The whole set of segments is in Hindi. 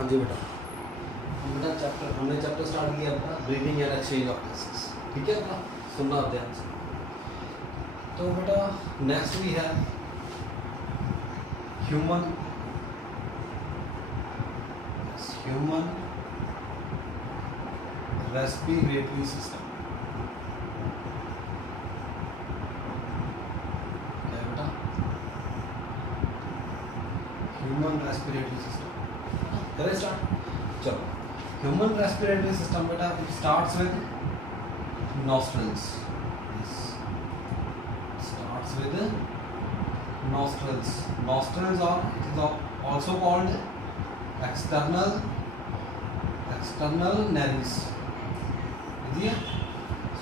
हाँ जी बेटा, हमने चैप्टर स्टार्ट किया अपना breathing and exchange of gases. ठीक है बेटा, सुनना ध्यान से। तो बेटा नेक्स्ट भी है ह्यूमन रेस्पिरेटरी सिस्टम। क्या बेटा? Human respiratory system. करें स्टार्ट? चलो, ह्यूमन रेस्पिरेटरी सिस्टम बेटा it starts with nostrils. Yes. Starts with nostrils. Nostrils are, it is also called external nares. Is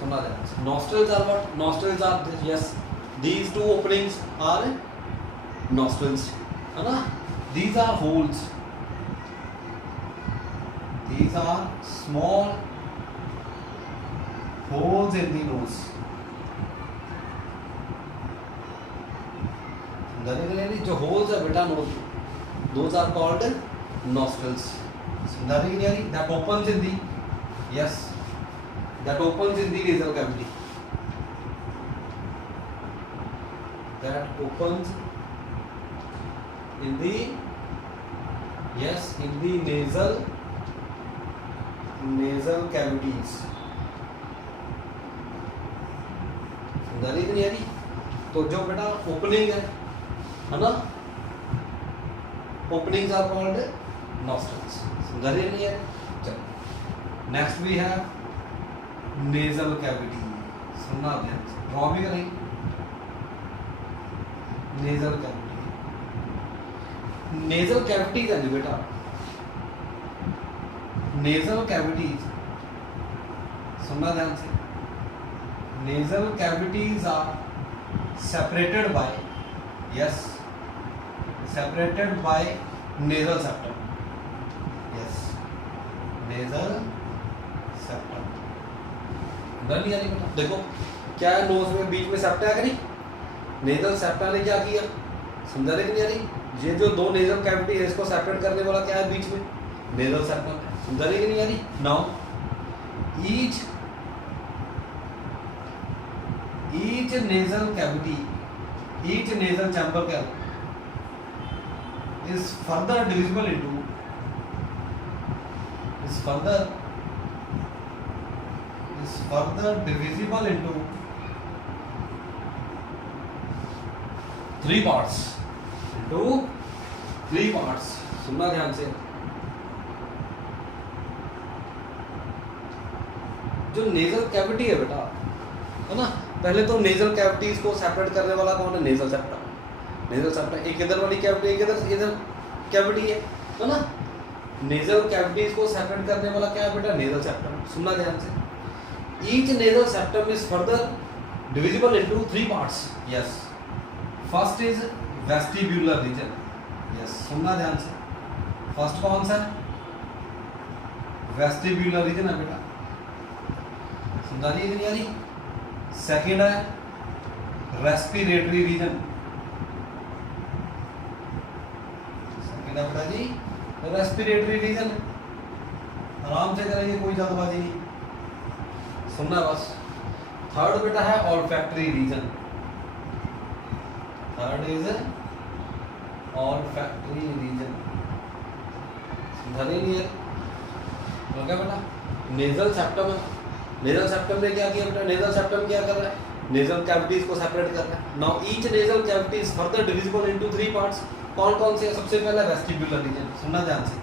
सुना जाए। Nostrils are what? Nostrils are this, yes. These two openings are nostrils. है ना? These are holes. These are small holes in the nose. जो holes है बेटा nose, those are called nostrils. That opens in the, yes, that opens in the nasal cavity. That opens in the, yes, in the nasal cavities. नहीं आ रही? तो जो बेटा ओपनिंग है ना, ओपनिंग्स आर कॉल्ड नॉस्ट्रल्स। समझ रही नहीं है? चलो नेक्स्ट वी है नेजल कैविटी। सुनना ध्यान से, ड्रॉ भी करेंगे। नेजल कैविटी, नेजल कैविटीज है बेटा, नेजल कैविटीज सुनना ध्यान से। Nasal cavities are separated by, yes, separated by nasal septum. Yes, nasal septum. डर नहीं आ रही बेटा? देखो क्या है, नोज में बीच में सेप्टा है कि नहीं? नेजल सेप्टा ने क्या किया? समझा रही कि नहीं आ रही? ये जो दो नेजल कैविटी है इसको सेपरेट करने वाला क्या है बीच में? नेजल सेप्टम है। समझा रही कि नहीं आ रही? Now each nasal cavity, each nasal chamber is further divisible into, three parts. सुनना ध्यान से। जो नेजल कैविटी है बेटा, है ना, पहले तो नेजल कैविटीज को सेपरेट करने वाला कौन है? Nasal septum. नेजल सेप्टम एक इधर वाली कैविटी, एक इधर कैविटी है ना। नेजल कैविटीज को सेपरेट करने वाला क्या है बेटा? Nasal septum. सुनना ध्यान से। Each nasal septum is further divisible into three parts. Yes, first is vestibular region. Yes, सुनना ध्यान से। फर्स्ट कौन सा है? वेस्टिब्यूलर रीजन है बेटा। समझा रही है नहीं आ रही? सेकेंड है रेस्पिरेटरी रीजन। सेकेंड है बेटा जी रेस्पिरेटरी रीजन। आराम से करेंगे, कोई जल्दबाजी नहीं, सुनना बस। थर्ड बेटा है olfactory region. Third is olfactory region. समझा नहीं है? तो क्या बेटा नेजल सेप्टम है। नेजल सेप्टम ने क्या किया बेटा? नेजल सेप्टम क्या कर रहा है? नेजल कैविटीज को सेपरेट कर रहा है। Now each nasal cavity is further divisible into three parts. कौन कौन से? सबसे पहला वेस्टिब्युलर रीजन। सुनना ध्यान से।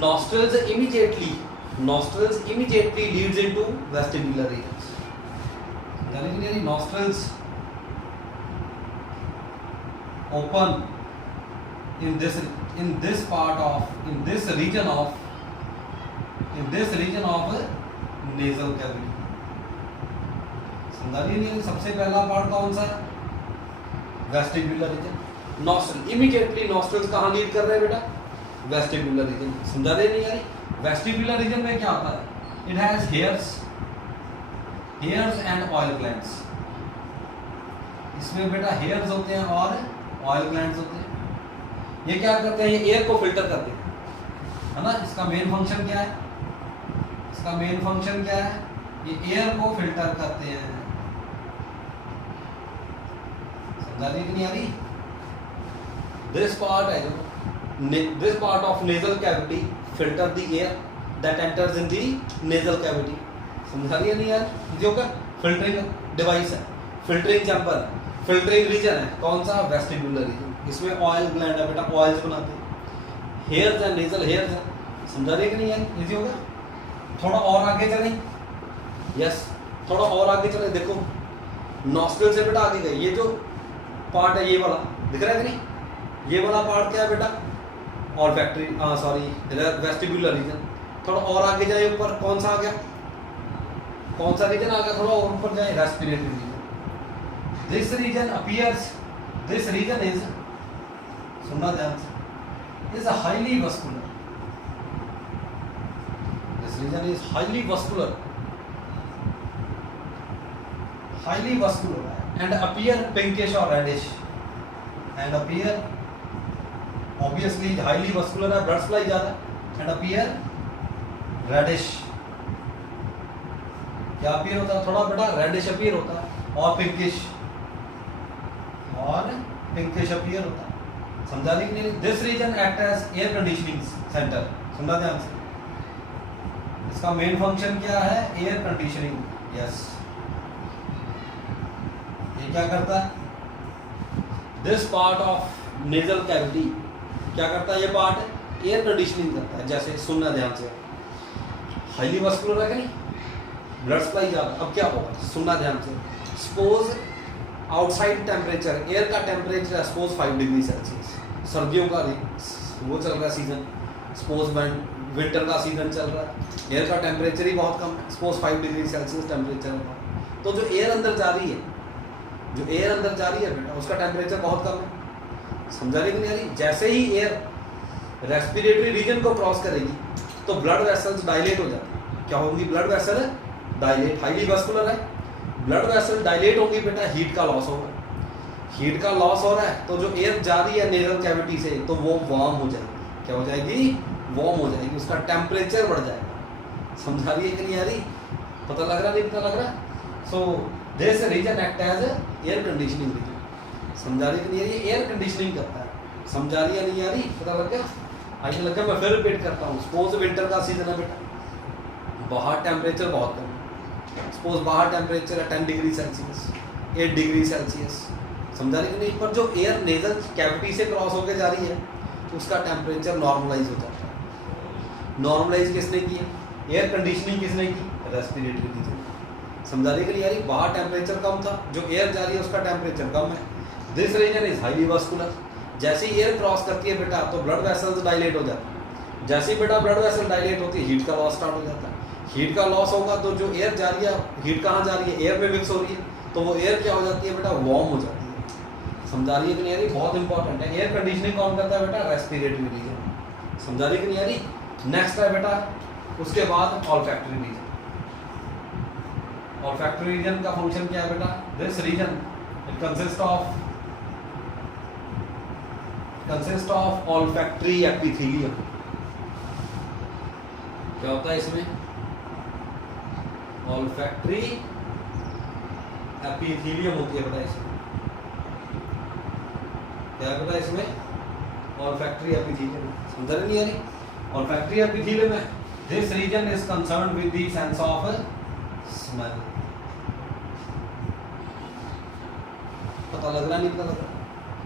Nostrils immediately leads into vestibular region. यानी कि नहीं, nostrils open in this region of nasal cavity। समझा नहीं? सबसे पहला पार्ट कौन सा है? Vestibular region. Nostril immediately nostrils कहाँ लीड कर रहे हैं बेटा? Vestibular region. समझा नहीं आ रही? वेस्टिब्युलर रीजन में क्या होता है? It has hairs and oil glands. इसमें बेटा हेयर्स होते हैं और ऑयल ग्लैंड्स होते हैं। ये क्या करते हैं? ये एयर को फिल्टर करते हैं। है ना। इसका मेन फंक्शन क्या है, इसका मेन फंक्शन क्या है, ये एयर को फिल्टर करते हैं। समझा रही कि नहीं आ रही? दिस पार्ट है जो this part of nasal cavity filter the air that enters in the nasal cavity. समझा रही है नहीं यार? जो का फिल्टरिंग डिवाइस है, फिल्टरिंग चैम्बर है, फिल्टरिंग रीजन है, कौन सा? Vestibular region. इसमें ऑयल ग्लैंड है बेटा, ऑयल्स बनाते हैं, हेयर्स है, नेजल हेयर्स है। समझा रही है कि नहीं यार? इजी होगा। थोड़ा और आगे चले, यस थोड़ा और आगे चले, देखो नॉस्ट्रल से बेटा आगे गए, ये जो पार्ट है ये वाला दिख रहा है कि नहीं? ये वाला पार्ट क्या है बेटा? Olfactory, vestibular region. थोड़ा और आगे जाए ऊपर, कौन सा आ गया? कौन सा रीजन आ गया? थोड़ा और ऊपर जाए, respiratory region. This region appears, this region is, सुनना ध्यान से, is highly vascular. This region is highly vascular, highly vascular and appear pinkish और reddish, and appear obviously highly vascular है, ब्लड सप्लाई ज्यादा, एंड अपीयर रेडिश। क्या अपीयर होता है? थोड़ा बेटा रेडिश अपीयर होता है, और पिंकिश, और पिंकिश अपीयर होता है। समझा ली कि नहीं? This region act as air conditioning centre. सुनना ध्यान से, इसका मेन फंक्शन क्या है? Air conditioning. यस, ये क्या करता है? This part of nasal cavity क्या करता है? ये पार्ट एयर कंडीशनिंग करता है। जैसे सुनना ध्यान से, हाईली वस्कुलर है कि नहीं, ब्लड सप्लाई ज्यादा। अब क्या होगा? सुनना ध्यान से, सपोज आउटसाइड टेम्परेचर, एयर का टेम्परेचर है सपोज 5 डिग्री सेल्सियस, सर्दियों का वो चल रहा है सीजन, सपोज विंटर का सीजन चल रहा है, एयर का टेम्परेचर ही बहुत कम है, सपोज 5 डिग्री सेल्सियस टेम्परेचर होगा, तो जो एयर अंदर जा रही है, जो एयर अंदर जा रही है बेटा, उसका टेम्परेचर बहुत कम है। समझा रही कि नहीं आ रही? जैसे ही एयर रेस्पिरेटरी रीजन को क्रॉस करेगी तो ब्लड वेसल्स डायलेट हो जाती है। क्या होंगी? Blood vessel dilate, highly vascular है, ब्लड वेसल डायलेट होगी बेटा, हीट का लॉस होगा। हीट का लॉस हो रहा है तो जो एयर जा रही है नेजल कैविटी से, तो वो वार्म हो जाएगी। क्या हो जाएगी? वार्म हो जाएगी, उसका टेम्परेचर बढ़ जाएगा। समझा रही है कि नहीं आ रही? पता लग रहा, नहीं पता लग रहा? So this region act as air conditioning region. समझा रही कि नहीं आ रही? एयर कंडीशनिंग करता है। समझा रही है नहीं आ रही? पता लग गया? आगे लग गया? मैं फिर रिपीट करता हूँ। सपोज विंटर का सीजन है बेटा, बाहर टेम्परेचर बहुत कम है, सपोज बाहर टेम्परेचर है 10 डिग्री सेल्सियस, 8 डिग्री सेल्सियस। समझा रही कि नहीं? पर जो एयर नेजल कैविटी से क्रॉस होकर जा रही है उसका टेम्परेचर नॉर्मलाइज हो जाता है। नॉर्मलाइज किसने की है? एयर कंडीशनिंग किसने की? Respiratory reason. समझा रही कि नहीं यार? बाहर टेम्परेचर कम था, जो एयर जा रही है उसका टेम्परेचर कम है। This region is highly vascular. जैसे ही एयर क्रॉस करती है बेटा तो ब्लड वेसल्स डायलेट हो जाते हैं। जैसे ही बेटा ब्लड वेसल डायलेट होती है, हीट का लॉस स्टार्ट हो जाता है। हीट का लॉस होगा तो जो एयर जा रही है, हीट कहाँ जा रही है? एयर में मिक्स हो रही है, तो वो एयर क्या हो जाती है बेटा? वार्म हो जाती है। समझा रही है कि नहीं आ रही? बहुत इंपॉर्टेंट है। एयर कंडीशनिंग कौन करता है बेटा? Respiratory reason. समझा रही कि नहीं आ रही? नेक्स्ट है बेटा, उसके बाद ऑल्फैक्टरी रीजन। ऑल्फैक्टरी रीजन का फंक्शन क्या है बेटा? This region it consist of olfactory epithelium. क्या होता है इसमें? ऑल्फैक्टरी एपिथेलियम होती है बेटा इसमें। क्या है बेटा इसमें? Olfactory epithelium. समझ नहीं आ रही? ऑल्फैक्टरी एपिथेलियम है। This region is concerned with the sense of smell. पता लग रहा नहीं? पता लग रहा?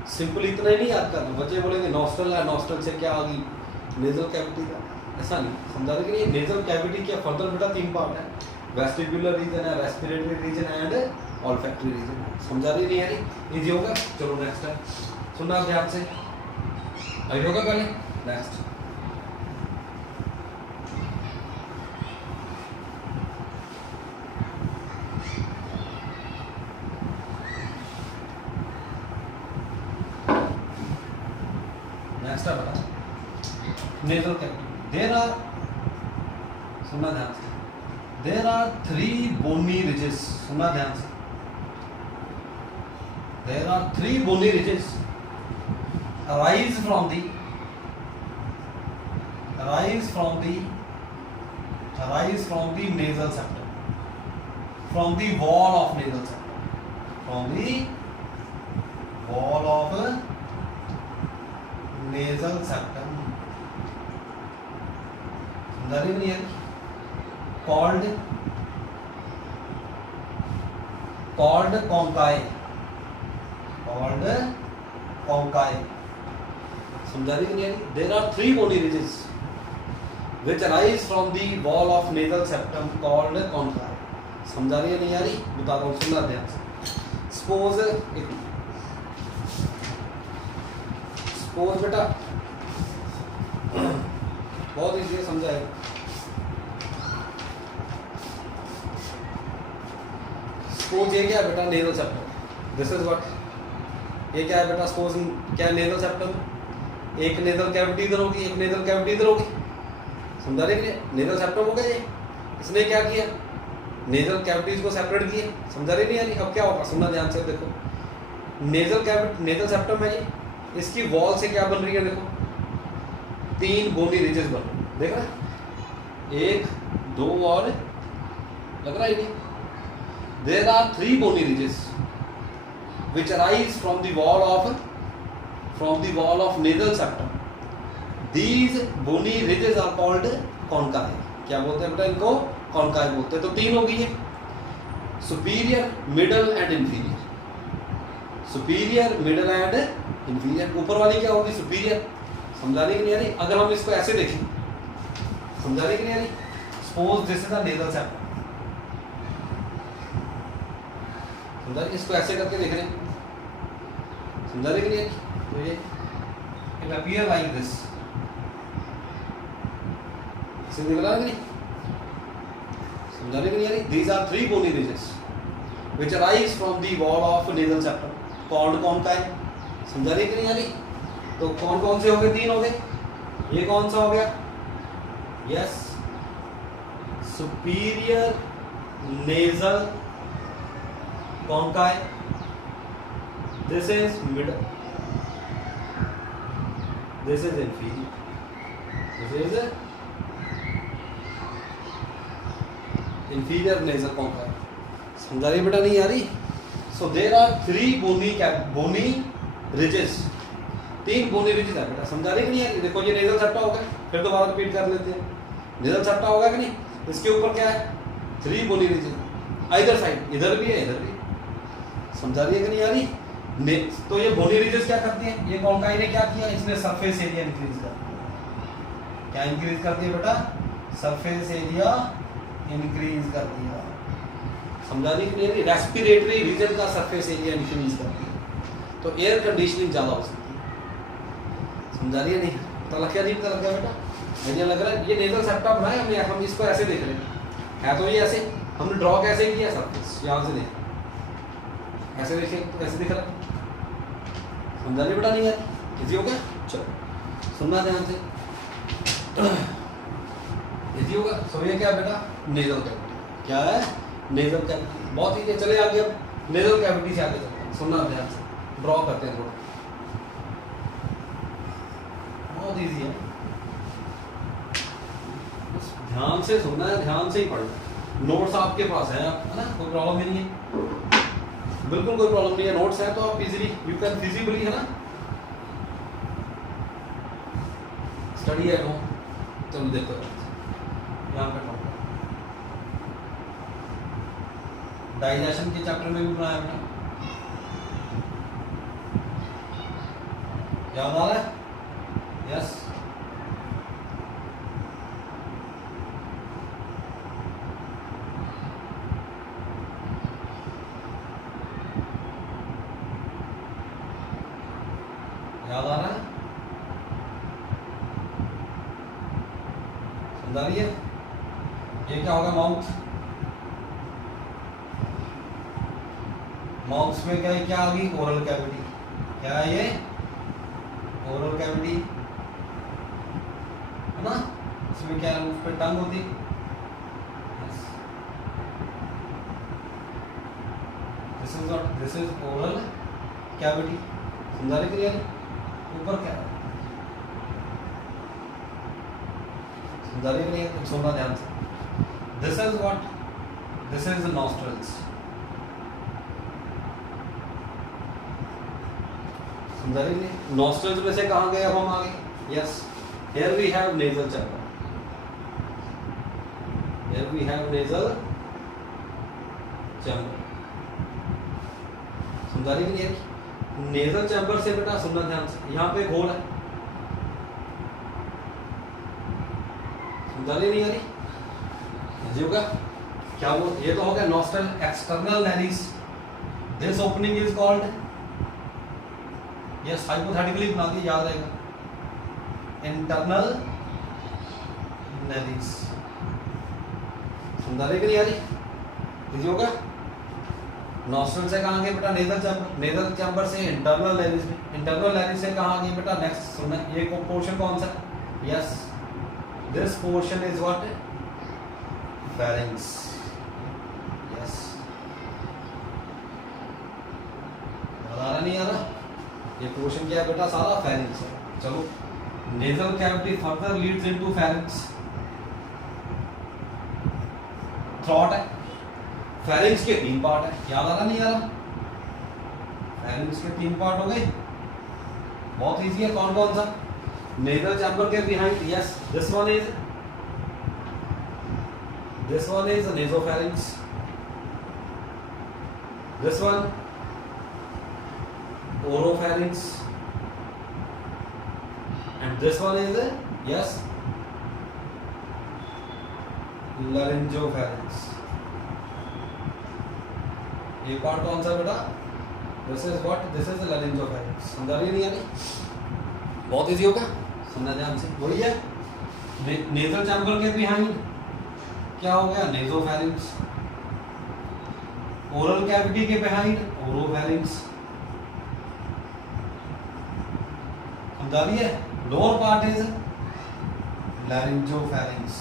सिंपल इतना ही नहीं याद करना। बच्चे बोलेंगे नॉस्ट्रल है, नॉस्ट्रल से क्या आ गई? नेजल कैविटी का। ऐसा नहीं। समझा रहे कि नहीं? नेजल कैविटी के फर्दर बेटा 3 पार्ट है, वेस्टिबुलर रीजन है, respiratory region and olfactory region. समझा रही नहीं आ रही? इजी होगा। चलो नेक्स्ट है, सुनना ध्यान से। आई होगा पहले? नेक्स्ट बता, नेजल कैविटी। देयर आर, सुनना ध्यान से, देयर आर 3 बोनी रिजेस। सुनना ध्यान से, there are 3 bony ridges arise arise from the nasal septum, from the wall of nasal septum, from the wall of nasal septum. समझा रही नहीं है? called conchae, समझा रही नहीं है? There are 3 bony ridges which arise from the wall of nasal septum called conchae. समझा रही है नहीं आ रही? बता रहा हूँ, सुनना ध्यान से. Suppose बेटा बहुत इजी है, समझाएगा. सपोज ये क्या है बेटा? Nasal septum. This is what. ये क्या है बेटा? सपोज क्या है? Nasal septum. एक नेजल कैविटी इधर होगी, एक नेजल कैविटी इधर होगी. समझा रहे हैं? नेजल सेप्टम हो गया ये. इसने क्या किया? नेजल कैविटीज को सेपरेट किए. समझा रही नहीं यानी? अब क्या होगा? सुनना ध्यान से. देखो नेजल कैविटी, नेजल सेप्टम है ये. इसकी वॉल से क्या बन रही है? देखो 3 बोनी रिजेस बन रही है. देख रहा है? 1 2 और लग रहा है नहीं. There are 3 bony ridges which arise from the wall of nasal septum. These bony ridges are called conchae. क्या बोलते हैं बेटा इनको? conchae बोलते हैं. तो 3 हो गई है. Superior, middle and inferior. Superior, middle and inferior. ऊपर वाली क्या होगी? superior. समझा रही कि नहीं आ रही? अगर हम इसको ऐसे देखें, समझा रही कि नहीं आ रही? Suppose this is a nasal septum. समझा रही? इसको ऐसे करके देख रहे हैं. समझा रही कि नहीं? तो ये it appear like this. इसे दिख रहा है नहीं? समझा रही कि नहीं? These are 3 bony ridges which arise from the wall of nasal septum called conchae. समझा रही कि नहीं आ रही? तो कौन कौन से हो गए? 3 हो गए. ये कौन सा हो गया? Yes, superior nasal conchae. This is middle. This is inferior. This is inferior nasal conchae. समझा रही बेटा नहीं आ रही? So there are 3 bony ridges. 3 bony ridges है बेटा. समझा रही कि नहीं आ रही? देखो ये nasal septum होगा. फिर दोबारा रिपीट कर लेते हैं. nasal septum होगा कि नहीं? इसके ऊपर क्या है? 3 bony ridges. इधर साइड, इधर भी है, इधर भी. समझा रही है कि नहीं आ रही? तो ये बोनी रीजस क्या करती है? ये कॉन्काई ने क्या किया? इसने सरफेस एरिया इंक्रीज कर दिया. क्या इंक्रीज कर दिया बेटा? सरफेस एरिया इंक्रीज कर दिया. समझा रही कि नहीं? रेस्पिरेटरी रीजन का सरफेस एरिया इंक्रीज कर दिया. तो एयर कंडीशनिंग ज्यादा हो सकती है. समझा रही है नहीं? पता लग गया? नहीं पता लग गया बेटा? मुझे लग रहा है ये नेजल सेप्टम है. हम इसको ऐसे देख रहे हैं तो ये ऐसे हमने ड्रॉ कैसे किया? सरफेस यहाँ से देख, ऐसे देखिए, ऐसे दिख रहा है. समझा नहीं बेटा? नहीं यार, इजी हो गया. चलो सुनना ध्यान से. इजी होगा. सो ये क्या बेटा? Nasal cavity. क्या है? Nasal cavity. बहुत इजी है. चले आगे. अब नेजल कैविटी से आगे चलते हैं. सुनना ध्यान से. ड्रॉ करते हैं थोड़ा. बहुत इजी है. ध्यान से सुनना है, ध्यान से ही पढ़ना. नोट्स आपके पास है ना? कोई प्रॉब्लम नहीं है. बिल्कुल कोई प्रॉब्लम नहीं है. नोट्स है तो आप इजीली यू कैन फिजिबली, है ना, स्टडी एट होम. चलो देखो यहाँ पे डाइजेशन के चैप्टर में भी बनाया बेटा. याद आ रहा है? यस. याद आ रहा है? समझा रही है? ये क्या होगा? माउथ. माउथ में क्या आ गई? Oral cavity. क्या है ये? ओरल कैविटी, है ना? इसमें क्या है? उस पे टंग होती. This is oral cavity. समझा रही? ऊपर क्या है? समझा रही नहीं है, सुनना ध्यान से। This is what, this is nostrils, समझा रही नहीं। नॉस्ट्रल्स में से कहाँ गए अब हम आगे? Yes, here we have nasal chamber, here we have nasal chamber, समझा रही नहीं है। नेजल चैम्बर से बेटा सुनना ध्यान से, यहाँ पे एक होल है, समझा रही नहीं आ रही जी होगा क्या? वो ये तो हो गया nostril external नैरिस, this opening is called, yes hypothetically बना दिया, याद रहेगा, इंटरनल नैरिस, समझा रही कि नहीं आ रही? इजी होगा। नॉस्ट्रल से कहाँ गए बेटा? नेजल चैम्बर, नेजल चैम्बर से इंटरनल नैरिस में, इंटरनल नैरिस से कहाँ गए बेटा? नेक्स्ट सुनना, ये पोर्शन कौन सा? Yes, this portion is what? Pharynx, yes, याद आ रहा नहीं आ रहा? ये पोर्शन क्या है बेटा? सारा फेरिंग्स है। चलो, nasal cavity further Leeds into pharynx, throat है, फेरिंग्स के 3 पार्ट है, याद आ रहा नहीं आ रहा? फेरिंग्स के 3 पार्ट हो गए, बहुत इजी है। कौन कौन सा? नेजल चैम्बर के behind, yes, this one is nasopharynx, this one oropharynx, and this one is yes laryngopharynx। ये पार्ट कौन सा बेटा? This is what? This is laryngopharynx, समझा रही नहीं यानी? बहुत इजी होगा, सुनना ध्यान से। वही है नेजल चैम्बर के बिहाइंड क्या हो गया? नेजोफैरिंक्स, ओरल कैविटी के बिहाइंड ओरोफैरिंक्स, समझा रही है? लोअर पार्ट इज लैरिंजोफैरिंक्स,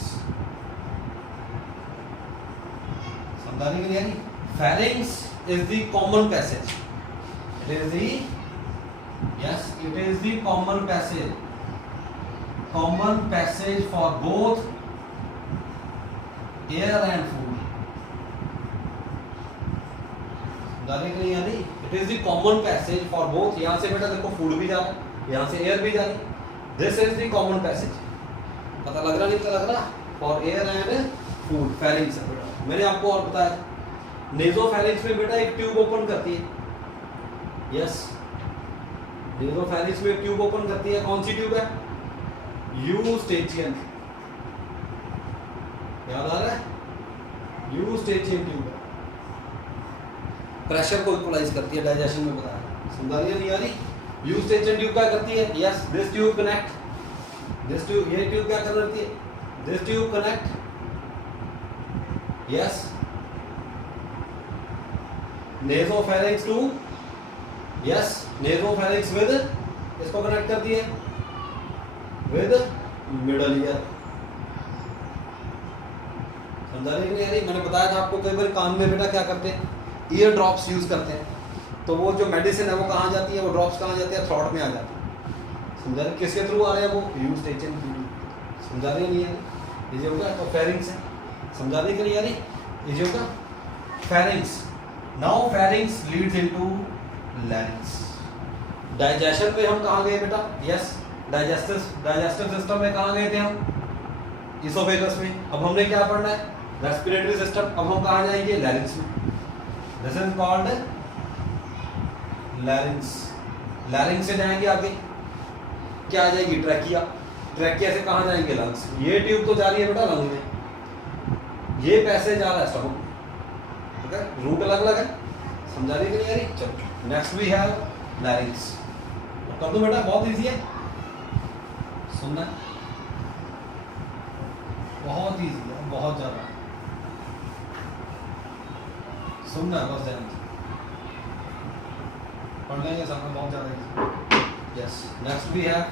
समझा रही कि नहीं? Pharynx is the common passage, it is the, yes, it is the common passage for both air and food, नहीं यानी it is the common passage for both. यहां से बेटा देखो फूड भी जा रहा है, यहां से एयर भी जा रही, this is the common passage, पता लग रहा नहीं? पता लग रहा? For air and food, pharynx है बेटा। मैंने आपको और बताया नेजोफैरिंक्स में बेटा एक ट्यूब ओपन करती है, यस, नेजोफैरिंक्स में एक ट्यूब ओपन करती है, कौन सी ट्यूब है? यूस्टेचियन, याद आ रहा है? यूस्टेचियन ट्यूब है, प्रेशर को इक्वलाइज करती है, डाइजेशन में बताया, समझा रही है नहीं आ रही? यूस्टेचियन ट्यूब क्या करती है? Yes, this tube connect, this tube, ये ट्यूब क्या करती है? This tube connect, yes, nasopharynx to, yes, nasopharynx with, इसको कनेक्ट करती है विद मिडल ईयर, समझा रही नहीं आ रही? मैंने बताया था आपको कई बार कान में बेटा क्या करते हैं? ईयर ड्रॉप्स यूज करते हैं, तो वो जो मेडिसिन है वो कहाँ जाती है? वो ड्रॉप्स कहाँ जाती है? थ्रॉट में आ जाती है, समझा रही? किसके थ्रू आ रहे हैं वो? यूस्टेचियन थ्रू, समझा रही नहीं आ रही? इजी होगा। तो फेरिंग्स है, समझा रही कि नहीं आ रही? इजी होगा। Pharynx, now pharynx Leeds into लैरिंग्स। Digestion में हम कहाँ गए बेटा? यस, डाइजेस्टिव सिस्टम में कहाँ गए थे हम? इसोफेगस में। अब हमने क्या पढ़ना है? Respiratory system. अब हम कहाँ जाएंगे? लैरिंग्स में। This is called लैरिंग्स। लैरिंग्स से जाएंगे आगे, क्या आ जाएगी? ट्रैकिया। ट्रैकिया से कहाँ जाएंगे? लंग्स। ये ट्यूब तो जा रही है बेटा लंग में, ये पैसे जा रहा है स्टमक, ठीक है? रूट अलग अलग है, समझा रही कि नहीं आ रही? चलो नेक्स्ट वी हैव लैरिंग्स। कर दो बेटा, बहुत इजी है, सुनना बहुत इजी है, बहुत ज्यादा सुनना है, बस ध्यान से पढ़ लेंगे, सब बहुत ज्यादा easy. Yes, next we have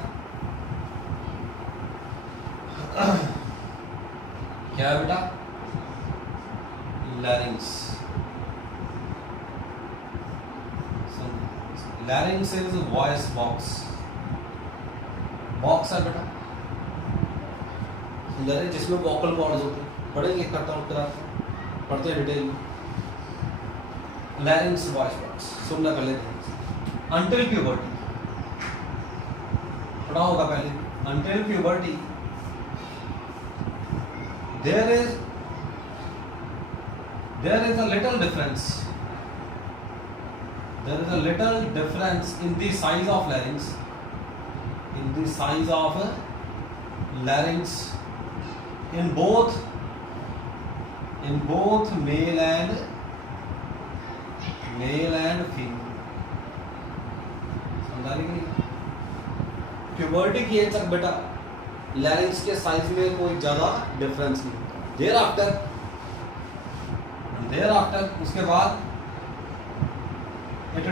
क्या है बेटा? Larynx. Larynx is voice box. Box है बेटा, समझा रहे, जिसमें वोकल कॉर्ड्स होते हैं, पढ़ेंगे कट आउट कराते हैं, पढ़ते हैं डिटेल में। लैरिंग्स वॉइस बॉक्स सुनना कर लेते हैं। अंटिल प्यूबर्टी पढ़ा होगा पहले। Until puberty there is a little difference. There is a little difference in the size of larynx. In the size of larynx in both male and female. समझा रही कि नहीं? प्यूबर्टी की एज तक बेटा लैरिंग्स के साइज में कोई ज्यादा डिफरेंस नहीं होता। देयर आफ्टर उसके बाद it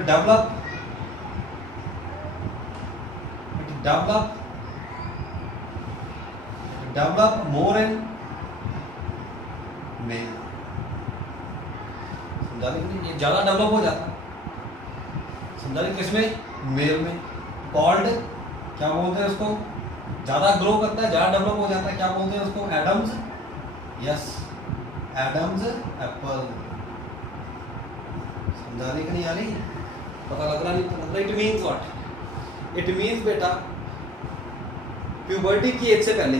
develop more in male. समझा रही कि नहीं? ये ज्यादा डेवलप हो जाता है, समझा रही किसमें? मेल में। कॉल्ड क्या बोलते हैं उसको? ज्यादा ग्रो करता है, ज्यादा डेवलप हो जाता है, क्या बोलते हैं उसको? एडम्स। Yes, Adam's apple. समझा रही कि नहीं आ रही? पता लग रहा नहीं? पता लग रहा? It means what? It means बेटा प्यूबर्टी की एज से पहले,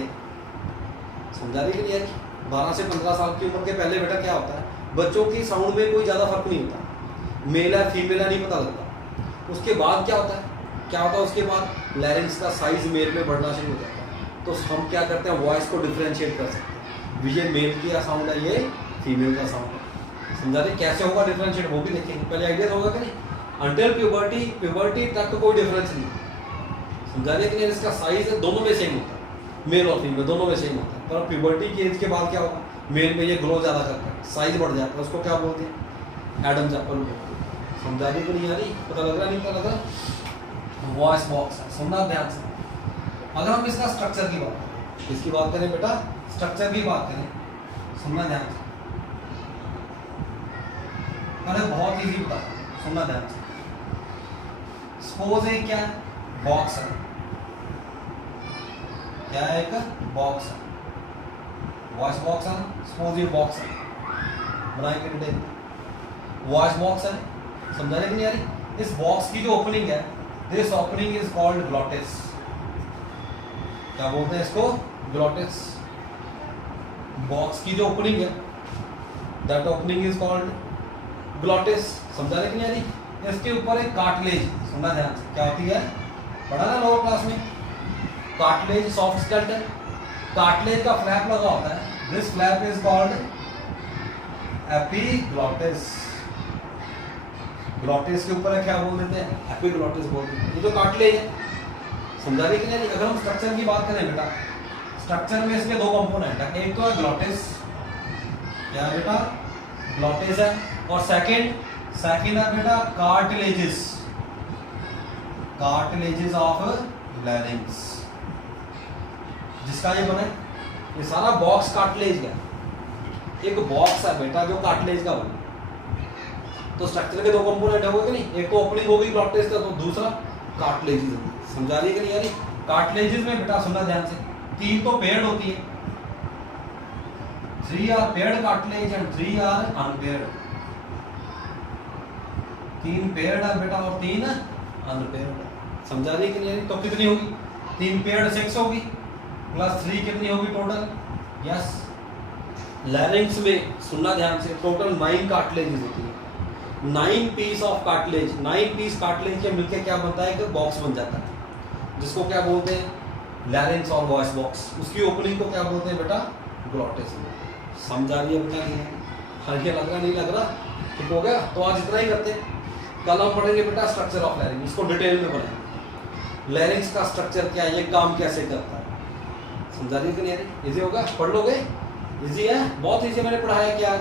समझा रही कि नहीं आ रही? 12 से 15 साल की उम्र के पहले बेटा क्या होता है, बच्चों की साउंड में कोई ज़्यादा फर्क नहीं होता, मेल है फीमेल है नहीं पता लगता। उसके बाद क्या होता है उसके बाद लैरिंग्स का साइज मेल में बढ़ना शुरू हो जाता है। तो हम क्या करते हैं, वॉइस को डिफरेंशिएट कर सकते हैं, ये मेल की साउंड है, ये फीमेल का साउंड है। समझा रहे? कैसे होगा डिफरेंशिएट वो भी देखेंगे, पहले आइडिया होगा कि नहीं? अंटिल प्यूबर्टी तक तो कोई डिफरेंस नहीं, समझा रहे कि नहीं? इसका साइज दोनों में सेम होता है, मेल और फीमेल दोनों में सेम होता है। पर प्यूबर्टी की एज के बाद क्या होगा, मेल में ये ग्रो ज़्यादा करता है, साइज बढ़ जाता है, उसको क्या बोलते हैं? एडम्स एप्पल बोलते हैं। समझा रही कि नहीं आ रही? पता लग रहा नहीं? पता लग रहा? वॉइस बॉक्स है, सुनना ध्यान से। अगर हम इसका स्ट्रक्चर की बात करें, इसकी बात करें बेटा, स्ट्रक्चर की बात करें, सुनना ध्यान से। अरे बहुत इजी बता, सुनना ध्यान से। सपोज एक क्या है, बॉक्स है, क्या है? एक बॉक्स है, वॉइस बॉक्स है ना। सपोज ये बॉक्स है, बनाएंगे डिटेल। वॉइस बॉक्स है, समझा रहे कि नहीं आ रही? इस बॉक्स की जो ओपनिंग है, this opening is called glottis. क्या बोलते हैं इसको? ग्लॉटिस। बॉक्स की जो ओपनिंग है, that opening is called glottis. समझा रहे कि नहीं आ रही? इसके ऊपर एक कार्टिलेज, सुनना ध्यान से, क्या होती है? पढ़ा ना लोअर क्लास में? कार्टिलेज, सॉफ्ट स्केलेटन, कार्टिलेज का फ्लैप लगा होता है, this flap is called epiglottis. Glottis के ऊपर क्या बोल देते हैं? एपिग्लॉटिस बोल देते हैं। ये जो कार्टिलेज है, समझा रही कि नहीं? अगर हम स्ट्रक्चर की बात करें बेटा, स्ट्रक्चर में इसके दो कंपोनेंट है, एक तो है ग्लॉटिस, क्या बेटा? ग्लॉटिस है, और सेकंड है बेटा कार्टिलेजेस, कार्टिलेजेस ऑफ लैरिंग्स, जिसका ये बना है, ये सारा बॉक्स कार्टिलेज का। एक बॉक्स है बेटा जो कार्टिलेज का बना, तो स्ट्रक्चर के दो कंपोनेंट होंगे कि नहीं? एक तो ओपनिंग होगी ग्लॉटिस का, तो दूसरा कार्टिलेजेस होगी। समझा रही है कि नहीं यानी? कार्टिलेजेस में बेटा सुनना ध्यान से, 3 तो पेयर्ड होती है, 3 are paired cartilage and 3 are unpaired. 3 paired है बेटा और 3 अनपेयर्ड। समझा रही है कि नहीं? तो कितनी होगी? 3 पेयर्ड 6 होगी, प्लस 3 कितनी होगी टोटल? यस। लैरिंग्स में सुनना ध्यान से, टोटल 9 कार्टिलेजेस होती है, 9 piece of cartilage. 9 piece cartilage के मिलके क्या बनता है? एक बॉक्स बन जाता है, जिसको क्या बोलते हैं? लैरिंग्स और वॉइस बॉक्स। उसकी ओपनिंग को क्या बोलते हैं बेटा? ग्लॉटिस। समझा रही है बेटा? नहीं है? हल्के लग रहा नहीं लग रहा? ठीक हो गया? तो आज इतना ही करते हैं, कल हम पढ़ेंगे बेटा स्ट्रक्चर ऑफ लैरिंग, इसको डिटेल में पढ़ेंगे, लैरिंग्स का स्ट्रक्चर क्या है, ये काम कैसे करता है। समझा रही है कि नहीं? इजी होगा? पढ़ लोगे? इजी है, बहुत इजी। मैंने पढ़ाया क्या,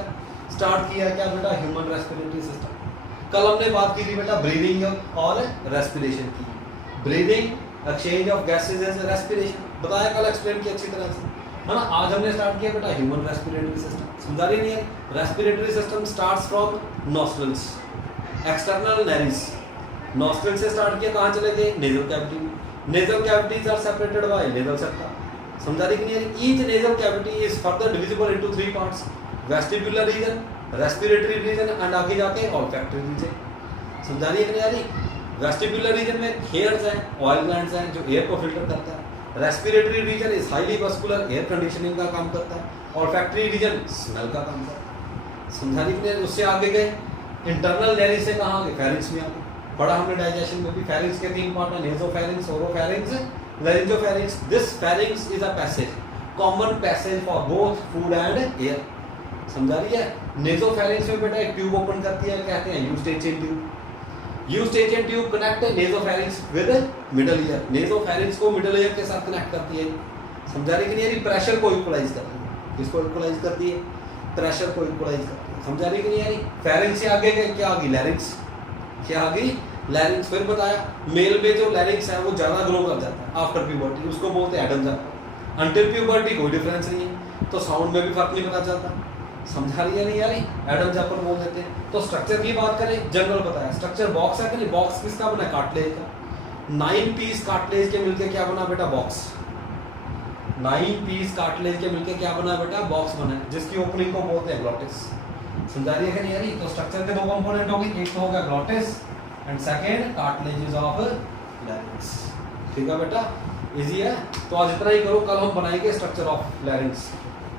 स्टार्ट किया क्या बेटा? Human respiratory system. कल हमने बात की थी बेटा ब्रीदिंग और रेस्पिरेशन की। Breathing, exchange of gases as respiration, बताया कल, एक्सप्लेन किया अच्छी तरह से, है ना। आज हमने स्टार्ट किया बेटा ह्यूमन रेस्पिरेटरी सिस्टम। समझा रही नहीं है? Respiratory system starts from nostrils, external nares. Nostril से स्टार्ट किया, कहाँ चले गए? नेजल कैविटी में। Nasal cavities are separated by nasal septa. समझा रही कि नहीं? Each nasal cavity is further divisible into 3 parts, vestibular region, respiratory region and आगे जाके ऑल्फैक्टरी रीजन। समझा रही है कि नहीं यारी? वेस्टिबुलर रीजन में हेयर्स हैं, ऑयल ग्लैंड्स हैं जो एयर को फिल्टर करता है। Respiratory reason is highly muscular, air conditioning का काम करता है। ऑल्फैक्टरी रीजन स्मेल का काम करता है। समझा रही कि नहीं? उससे आगे गए इंटरनल नैरी से कहाँ गए? फेरिंक्स में आगे पढ़ा हमने डाइजेशन में भी। फेरिंक्स के 3 पार्ट हैं, nasopharynx, oropharynx, laryngopharynx. This pharynx is a passage, common passage for both food and air. समझा रही है? नेसोफेरिंक्स में बेटा एक ट्यूब ओपन करती है, कहते हैं Eustachian tube. Eustachian tube connect nasopharynx with middle ear, nasopharynx को मिडल ईयर के साथ कनेक्ट करती है। समझा रही कि नहीं? प्रेशर को इक्वलाइज करती है। किसको इक्वलाइज करती है? प्रेशर को इक्वलाइज करती है। समझा रही कि नहीं यारी? फेरिंक्स से आगे गए, क्या आ गई? लैरिंक्स। क्या आ गई? लैरिंक्स। फिर बताया मेल में जो लैरिंक्स है वो ज्यादा ग्रो कर जाता है आफ्टर प्यूबर्टी, उसको बोलते हैं एडम जाता। अंटिल प्यूबर्टी कोई डिफरेंस नहीं है, तो साउंड में भी फर्क नहीं पता चलता। समझा रही है नहीं यारी? एडम जापर बोल देते हैं। तो स्ट्रक्चर की बात करें, जनरल बताया स्ट्रक्चर बॉक्स है कि नहीं? बॉक्स किसका बना है? कार्टिलेज का। 9 पीस कार्टिलेज के मिलके क्या बना बेटा? बॉक्स। 9 पीस कार्टिलेज के मिलके क्या बना बेटा? बॉक्स बना है, जिसकी ओपनिंग को बोलते हैं ग्लॉटिस। समझा रही है कि नहीं यारी? तो स्ट्रक्चर के 2 कंपोनेंट हो गए, एक तो होगा glottis and second cartilages of larynx. ठीक है बेटा? इजी है। तो आज इतना ही करो, कल हम बनाएंगे स्ट्रक्चर ऑफ लैरिंक्स।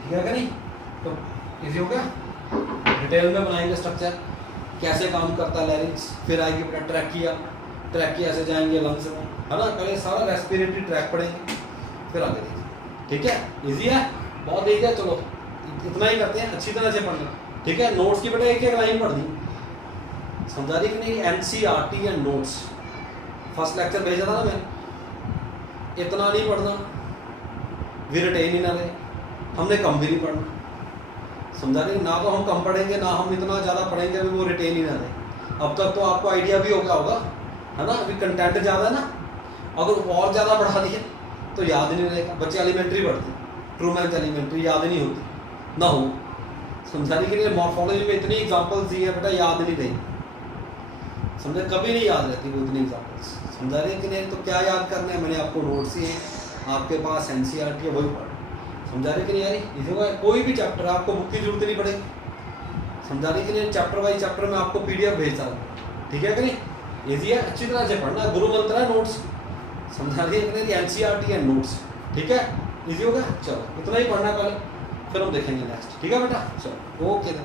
ठीक है कि नहीं? तो इजी हो गया? डिटेल में बनाएंगे स्ट्रक्चर, कैसे काम करता है लैरिंक्स। फिर आएगी बेटा ट्रैकिया, ट्रैकिया से जाएंगे लंग्स में, है ना? पहले सारा रेस्पिरेटरी ट्रैक पढ़ेंगे, फिर आगे देखिए। ठीक है? इजी है, बहुत इजी है। चलो इतना ही करते हैं, अच्छी तरह से पढ़ लें। ठीक है? नोट्स की बेटा एक एक लाइन पढ़ दी। समझा रही कि नहीं? NCERT and notes first lecture भेजा था ना मैंने। इतना नहीं पढ़ना, वी रिटेन ही ना रहे, हमने कम भी नहीं पढ़ना। समझा रही? ना तो हम कम पढ़ेंगे, ना हम इतना ज़्यादा पढ़ेंगे भी वो रिटेन ही ना रहे। अब तक तो आपको आइडिया भी हो गया होगा, है ना? अभी कंटेंट ज़्यादा है ना, अगर और ज़्यादा बढ़ा दिए तो याद नहीं रहेगा। बच्चे एलिमेंट्री पढ़ते, ट्रूमैन्स एलिमेंट्री याद नहीं होती ना हो। समझा रही कि नहीं? मॉर्फोलॉजी में इतनी एग्जाम्पल्स दी है बेटा, याद नहीं रही। समझे? कभी नहीं याद रहती वो इतनी एग्जाम्पल्स। समझा रही है कि नहीं? तो क्या याद करना है? मैंने आपको नोट्स ही हैं, आपके पास एनसीईआरटी है, वही पढ़। समझा रही कि नहीं यारी? इसी को कोई भी चैप्टर आपको बुक की जरूरत नहीं पड़ेगी। समझा रही कि नहीं? चैप्टर वाइज चैप्टर में आपको पीडीएफ भेजता हूँ। ठीक है कि नहीं? इजी है, अच्छी तरह से पढ़ना। गुरु मंत्र है नोट्स। समझा रही है कि नहीं? NCERT and notes. ठीक है? इजी हो गया? चलो इतना ही पढ़ना पहले, फिर हम देखेंगे नेक्स्ट। ठीक है बेटा? चलो ओके।